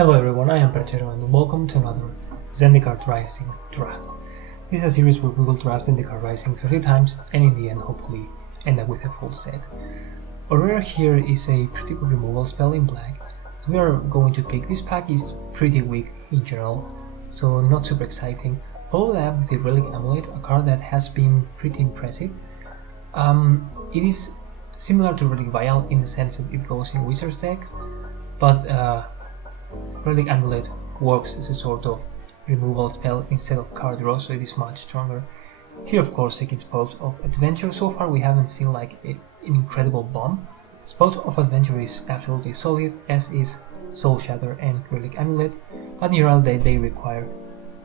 Hello everyone, I am Perchero and welcome to another Zendikar Rising draft. This is a series where we will draft Zendikar Rising 30 times and in the end hopefully end up with a full set. Our rare here is a pretty good removal spell in black, so we are going to pick. This pack is pretty weak in general, so not super exciting. Follow that with the Relic Amulet, a card that has been pretty impressive. It is similar to Relic Vial in the sense that it goes in Wizards decks, but Relic Amulet works as a sort of removal spell instead of card draw, so it is much stronger. Here of course taking Spoils of Adventure. So far we haven't seen like an incredible bomb. Spoils of Adventure is absolutely solid, as is Soul Shatter and Relic Amulet, but in general they require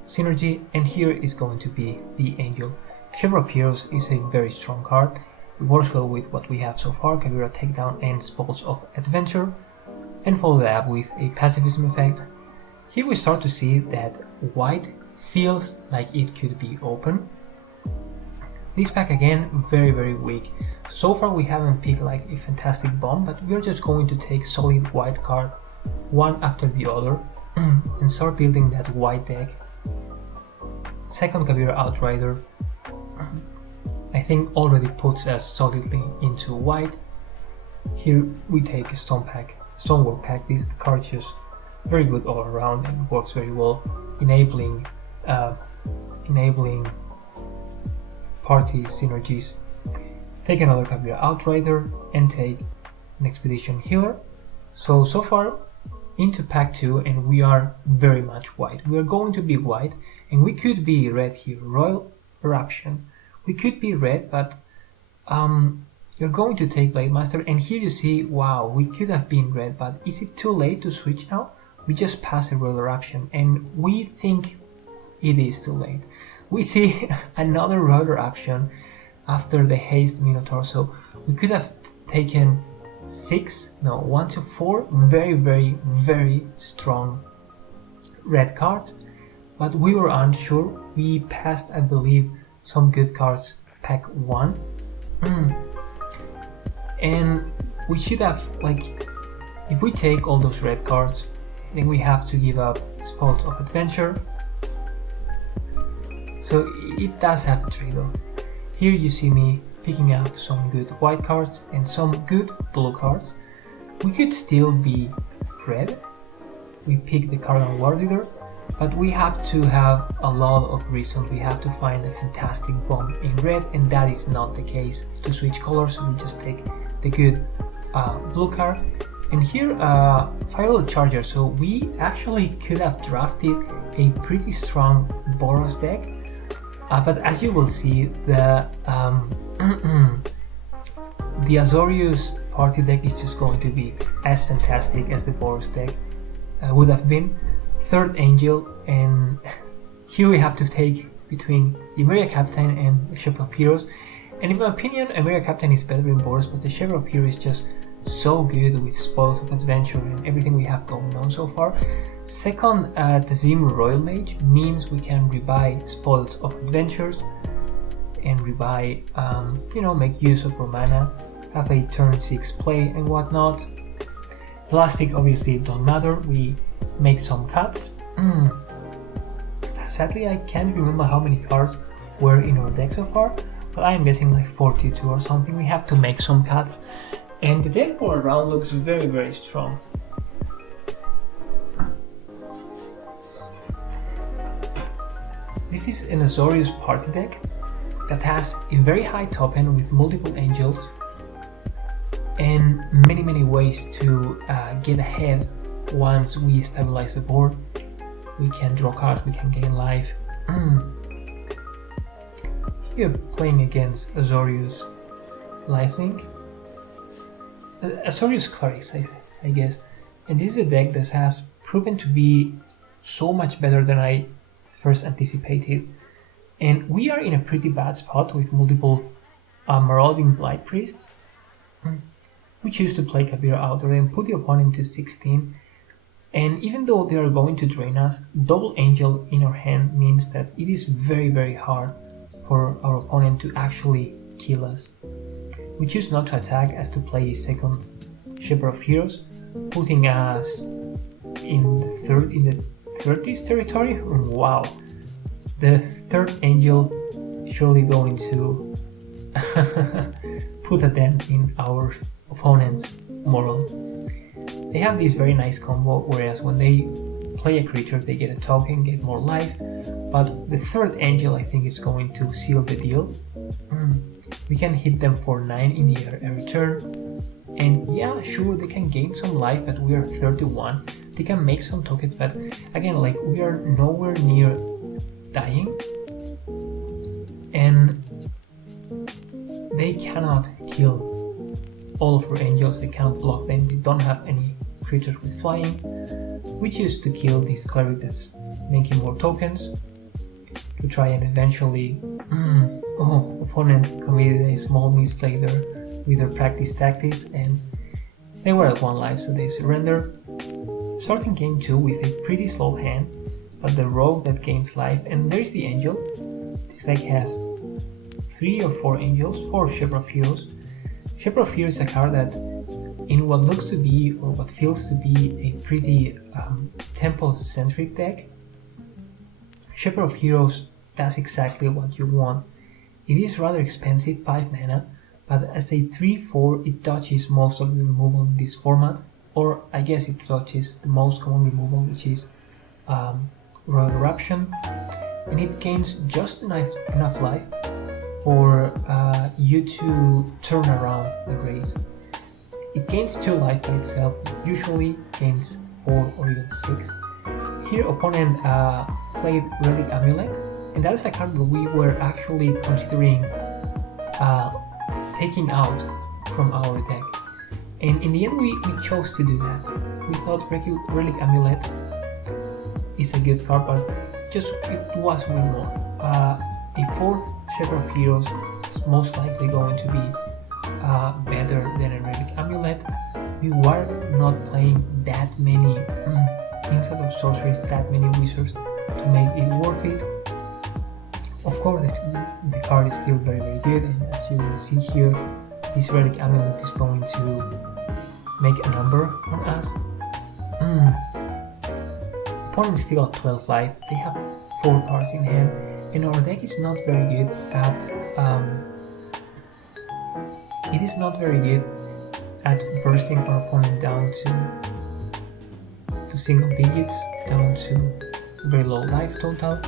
synergy, and here is going to be the Angel. Shaper of Heroes is a very strong card. It works well with what we have so far, Kavira Takedown and Spoils of Adventure, and follow that up with a pacifism effect. Here we start to see that white feels like it could be open. This pack again very weak. So far we haven't picked like a fantastic bomb, but we're just going to take solid white card one after the other and start building that white deck. Second Kavira Outrider I think already puts us solidly into white. Here we take a Stonework Pack Beast. The card is just very good all around and works very well, enabling party synergies. Take another Kavira Outrider and take an Expedition Healer. So far into pack 2 and we are very much white. We are going to be white and we could be red here. Royal Eruption. We could be red, but you're going to take Blade Master, and here you see, wow, we could have been red, but is it too late to switch now? We just passed a Royal Eruption and we think it is too late. We see another Royal Eruption after the Haste Minotaur, so we could have taken 1 to 4 very strong red cards, but we were unsure. We passed, I believe, some good cards pack 1. And we should have, like, if we take all those red cards, then we have to give up Spoils of Adventure. So it does have a trade-off. Here you see me picking up some good white cards and some good blue cards. We could still be red. We pick the Cardinal War Leader, but we have to have a lot of reasons. We have to find a fantastic bomb in red, and that is not the case to switch colors, so we just take the good blue card. And here Firelord Charger, so we actually could have drafted a pretty strong Boros deck, but as you will see, the the Azorius party deck is just going to be as fantastic as the Boros deck would have been. Third Angel, and here we have to take between the Emeria Captain and the Shaper of Heroes, and in my opinion Emeria Captain is better than Boros, but the Shaper of Heroes is just so good with Spoils of Adventure and everything we have going on so far. Second, Tazim Royal Mage means we can rebuy Spoils of Adventures and rebuy, make use of our mana, have a turn 6 play and whatnot. The last pick obviously don't matter, we make some cuts. Sadly I can't remember how many cards were in our deck so far, but I am guessing like 42 or something. We have to make some cuts, and the deck all around looks very strong. This is an Azorius party deck that has a very high top end with multiple angels and many ways to get ahead. Once we stabilize the board, we can draw cards, we can gain life. Here playing against Azorius Lifelink, Azorius Clerics, I guess, and this is a deck that has proven to be so much better than I first anticipated. And we are in a pretty bad spot with multiple Marauding Blight Priests. We choose to play Kavira Outer and put the opponent to 16. And even though they are going to drain us, double Angel in our hand means that it is very hard for our opponent to actually kill us. We choose not to attack as to play a second Shaper of Heroes, putting us in the 30s territory. Wow, the third angel surely going to put a dent in our opponent's moral. They have this very nice combo, whereas when they play a creature they get a token, get more life, but the third angel I think is going to seal the deal. We can hit them for 9 in the air every turn, and yeah, sure, they can gain some life, but we are 31. They can make some tokens, but again, like, we are nowhere near dying, and they cannot kill all of our angels. They cannot block them. They don't have any creatures with flying. We choose to kill this cleric that's making more tokens to try and eventually opponent committed a small misplay there with their practice tactics, and they were at 1 life, so they surrender. Starting game 2 with a pretty slow hand, but the rogue that gains life, and there's the angel. This deck has 3 or 4 angels, 4 Shepherd of Heroes. Shepherd of Heroes is a card that, in what looks to be, or what feels to be, a pretty tempo-centric deck, Shepherd of Heroes does exactly what you want. It is rather expensive, 5 mana, but as a 3-4 it dodges most of the removal in this format, or I guess it dodges the most common removal, which is Royal Eruption, and it gains just enough life for you to turn around the race. It gains 2 life by itself, usually gains 4 or even 6. Here opponent played Relic Amulet, and that is a card that we were actually considering taking out from our deck. And in the end we chose to do that. We thought Relic Amulet is a good card, but just it was way more. A 4th Shepherd of Heroes is most likely going to be better than a Relic Amulet. We were not playing that many instant of sorceries, that many wizards to make it worth it. Of course, the card is still very good, and as you will see here, this Relic Amulet is going to make a number on us. Opponent is still at 12 life. They have 4 cards in hand, and our deck is not very good at bursting our opponent down to single digits, down to very low life total.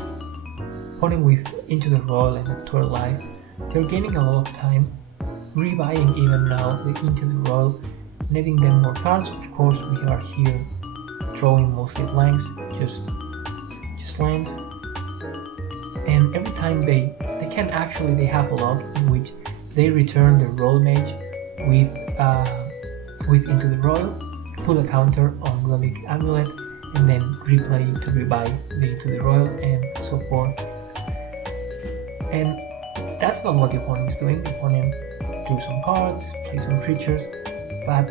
Opponent with Into the Royal and at 12 life, they're gaining a lot of time, rebuying even now the Into the Royal, netting them more cards. Of course, we are here drawing mostly blanks, just lands, and every time they have a log in which they return the Royal Mage with Into the Royal, put a counter on Relic Amulet, and then replay to rebuy the Into the Royal, and so forth. And that's not what the opponent is doing. The opponent drew some cards, played some creatures, but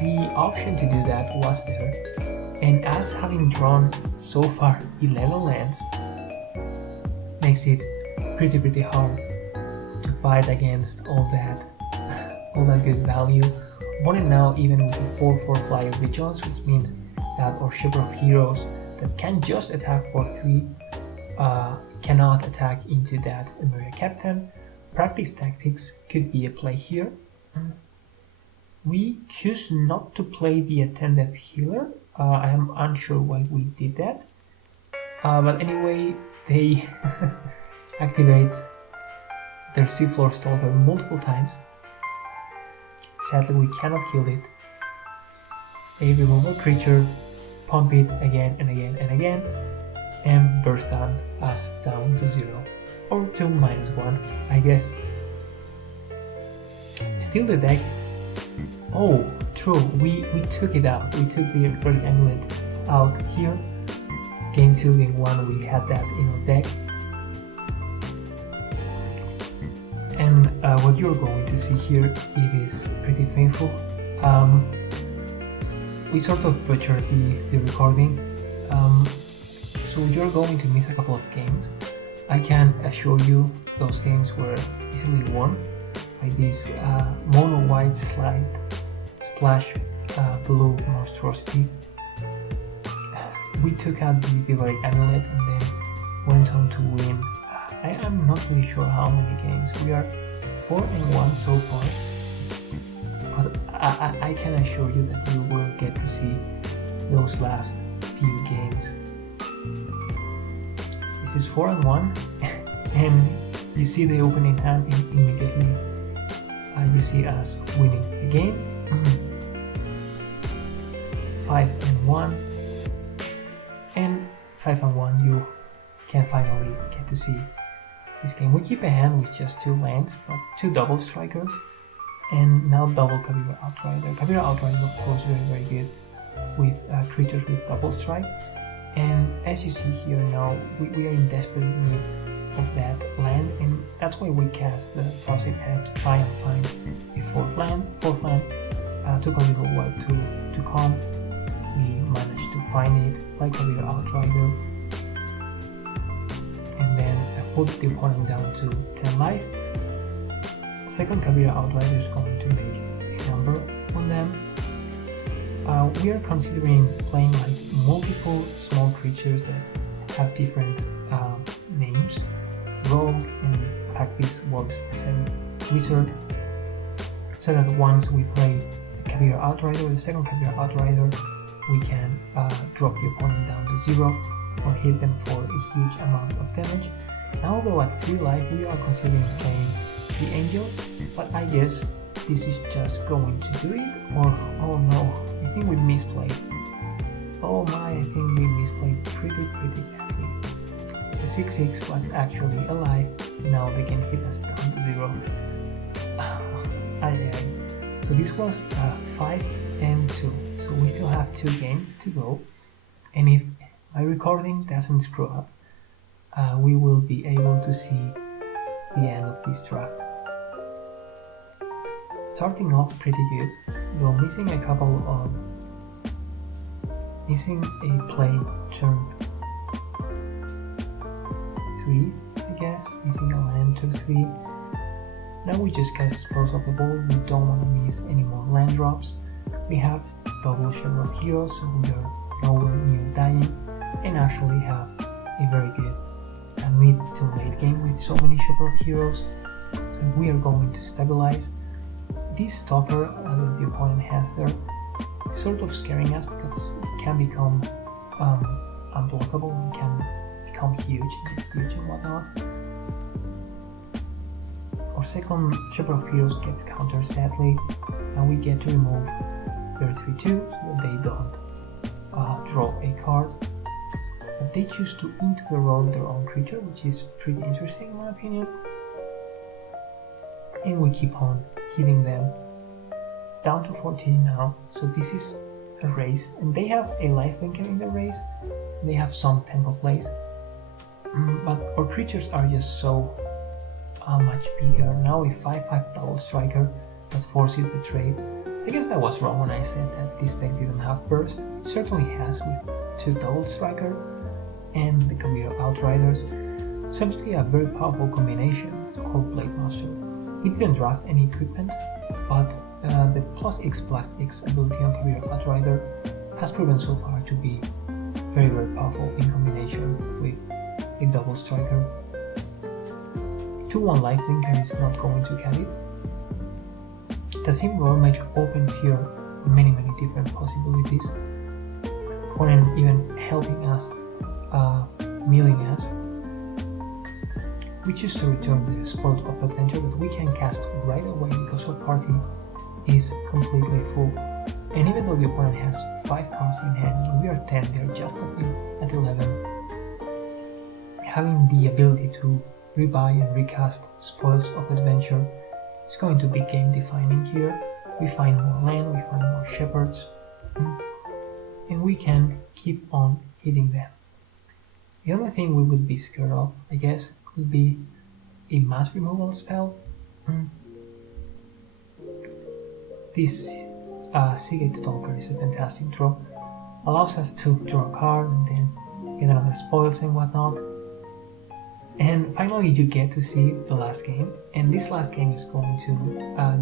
the option to do that was there. And us having drawn so far 11 lands makes it pretty hard to fight against all that good value. Opponent now even with a 4/4 flyer Vigilance, which means that our Shepherd of Heroes that can just attack for 3 cannot attack into that Emeria Captain. Practice Tactics could be a play here. We choose not to play the Attendant Healer. I am unsure why we did that. But anyway, they activate their Seafloor Stalker multiple times. Sadly, we cannot kill it. They remove a creature, pump it again and again and again, and burst us down to 0. Or to -1, I guess. Still the deck. Oh, true, we took it out. We took the Relic Amulet out here. Game 2, game 1, we had that in our deck. And what you're going to see here, it is pretty painful. We sort of butchered the recording, so you're going to miss a couple of games. I can assure you those games were easily won by this mono white slide splash blue monstrosity. we took out the Divaric Amulet and then went on to win. I am not really sure how many games. We are 4-1 so far, but I can assure you that you will get to see those last few games. This is 4-1 and you see the opening hand immediately. You see us winning the game. 5-1, and 5-1 you can finally get to see this game. We keep a hand with just 2 lands, but 2 double strikers, and now double Kabira Outrider. Kabira Outrider, of course, very good with creatures with double strike. And as you see here now, we are in desperate need of that land, and that's why we cast the Faucet Head to try and find a 4th land. 4th land took a little while to come. We managed to find it, like Kabira Outrider, and then put the opponent down to 10 life. Second Kabira Outrider is going to make a number on them. We are considering playing like multiple small creatures that have different names. Rogue and Packbeast works as a wizard, so that once we play the Kabira Outrider, the second Kabira Outrider, we can drop the opponent down to 0 or hit them for a huge amount of damage. Now though at 3 life we are considering playing the Angel, but I guess this is just going to do it, or oh no, I think we misplayed. Oh my, I think we misplayed pretty badly. The 6/6 was actually alive, now they can hit us down to 0. So this was 5-2, so we still have 2 games to go, and if my recording doesn't screw up, we will be able to see the end of this draft. Starting off pretty good, though missing a play turn 3, I guess, missing a land turn 3. Now we just cast Spells of the Ball. We don't want to miss any more land drops. We have double Shaper of Heroes, so we are nowhere near dying, and actually have a very good mid to late game with so many Shaper of Heroes. So we are going to stabilize. This Stalker that the opponent has there is sort of scaring us because it can become unblockable and can become huge and whatnot. Our second Shaper of Heroes gets countered sadly, and we get to remove their 3/2 so that they don't draw a card. But they choose to into the road their own creature, which is pretty interesting in my opinion. And we keep on hitting them down to 14 now, so this is a race, and they have a lifelinker in the race. They have some tempo plays, but our creatures are just so much bigger. Now a 5/5 double striker that forces the trade. I guess I was wrong when I said that this deck didn't have burst. It certainly has with 2 double striker and the Kabira Outriders. Simply a very powerful combination called Blade Master. It didn't draft any equipment, but the +X/+X ability on Kabira Outrider has proven so far to be very powerful in combination with a double striker. 2/1 lifelinker is not going to cut it. The Sim Royal Mage opens here many different possibilities. Opponent even helping us, milling us. We choose to return the Spoil of Adventure that we can cast right away because our party is completely full. And even though the opponent has 5 cards in hand, we are 10, they're just at 11. Having the ability to rebuy and recast Spoils of Adventure is going to be game defining here. We find more land, we find more shepherds, and we can keep on hitting them. The only thing we would be scared of, I guess, would be a mass removal spell. This Seagate Stalker is a fantastic draw. Allows us to draw a card and then get another spoils and whatnot. And finally you get to see the last game, and this last game is going to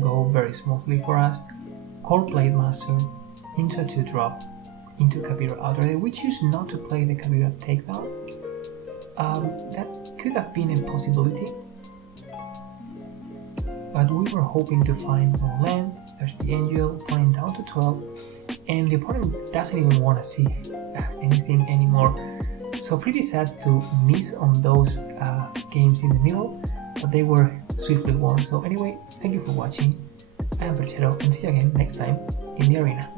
go very smoothly for us. Core Blade Master into a 2-drop, into Kabira outright. We choose not to play the Kabira takedown. That could have been a possibility, but we were hoping to find more land. There's the angel, opponent down to 12, and the opponent doesn't even want to see anything anymore. So pretty sad to miss on those games in the middle, but they were swiftly won. So anyway, thank you for watching. I am Perchero, and see you again next time in the arena.